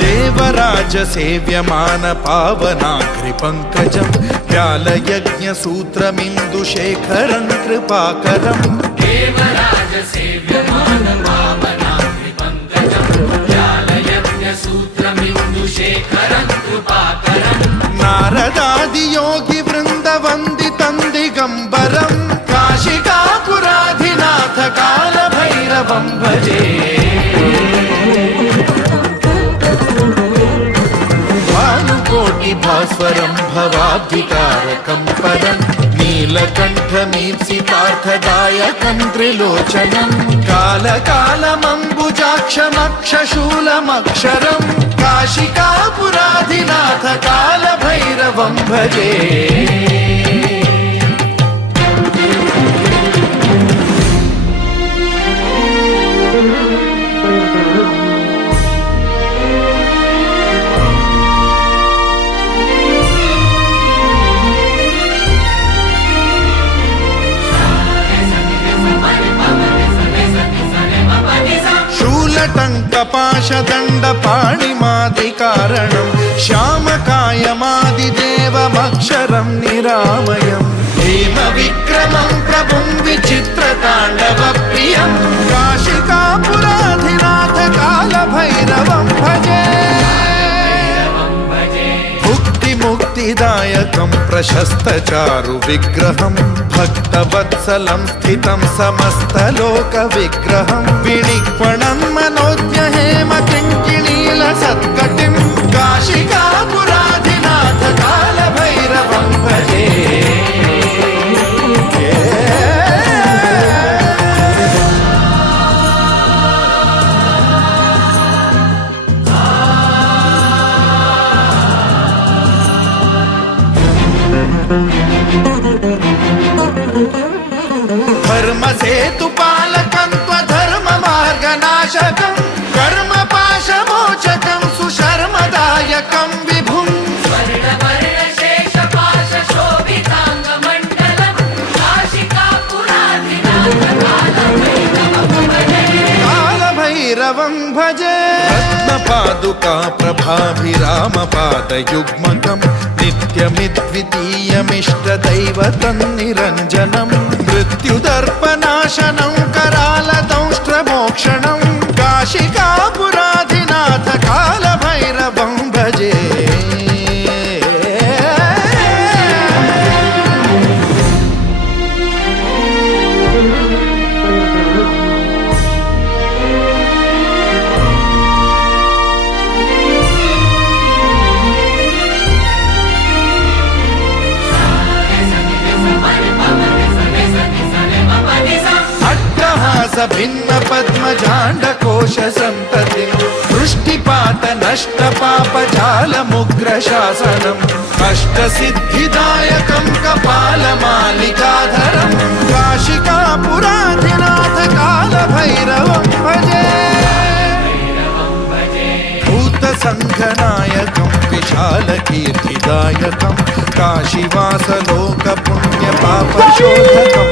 देवराज सेव्यमान पावनाग्रि पंकजं व्यालयज्ञ सूत्रमिन्दुशेखरं कृपाकरं देवराज सेव्यमान पावनाग्रि पंकजं व्यालयज्ञ सूत्रमिन्दुशेखरं कृपाकरं नारदादि योगी वृंद वंदितं दिगंबरं काशिकापुराधिनाथ काल भैरवं भजे भास्वरं भवाब्धितारकं परं नीलकण्ठमीप्सितार्थदायकं त्रिलोचनं कालकालमम्बुजाक्षमक्षशूलमक्षरं काशिकापुराधिनाथ कालभैरवं भजे टङ्कपाशदण्डपाणिमादिकारणं श्यामकायमादिदेवमक्षरं निरामयं हेमविक्रमं प्रभुं विचित्रताण्डवप्रियं काशिकापुराधिनाथ कालभैरवं भजे मुक्तिदायकं प्रशस्तचारु विग्रहं भक्तवत्सलं स्थितं समस्तलोकविग्रहं विनिक्वणं मनोज्ञहेमकिङ्किणीलसत्कटिं काशिकापुराधिनाथ कालभैरवं भजे धर्मसेतुपालकं त्वधर्ममार्गनाशकं कर्मपाशमोचकं सुशर्मदायकं विभुं स्वर्णवर्णशेषपाशशोभिताङ्गमण्डलं काशिकापुराधिनाथ कालभैरवं भजे रत्नपादुका प्रभाभिरामपादयुग्मकं नित्यमिद्वितीयमिष्टदैवतं निरञ्जनं मृत्युदर्पनाशनं करालदंष्ट्रमोक्षणं काशिकापुराधिनाथ कालभैरवं भजे भिन्न पद्मजाण्डकोश संततिं वृष्टिपात नष्ट पापजालमुग्रशासनम् अष्टसिद्धिदायकं कपालमालिकाधरं काशिकापुराधिनाथ कालभैरवं भजे भूतसङ्घनायकं विशालकीर्तिदायकं काशीवासलोकपुण्यपापशोधकं